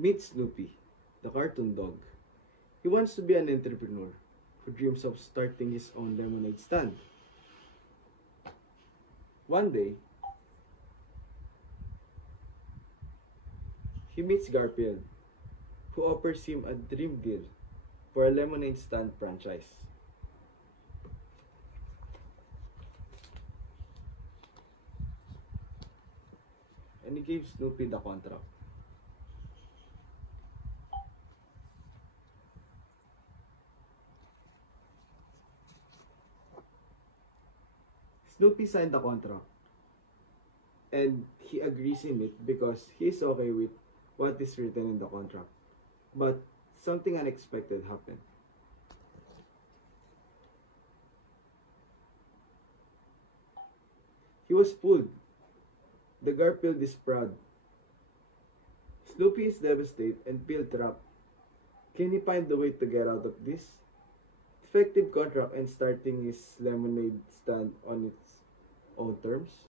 Meet Snoopy, the cartoon dog. He wants to be an entrepreneur who dreams of starting his own lemonade stand. One day, he meets Garfield, who offers him a dream deal for a lemonade stand franchise. And he gives Snoopy the contract. Snoopy signed the contract and he agrees in it because he's okay with what is written in the contract. But something unexpected happened. He was fooled. The Garfield is proud. Snoopy is devastated and feel trapped. Can he find a way to get out of this? Effective contract and starting his lemonade stand on its own terms?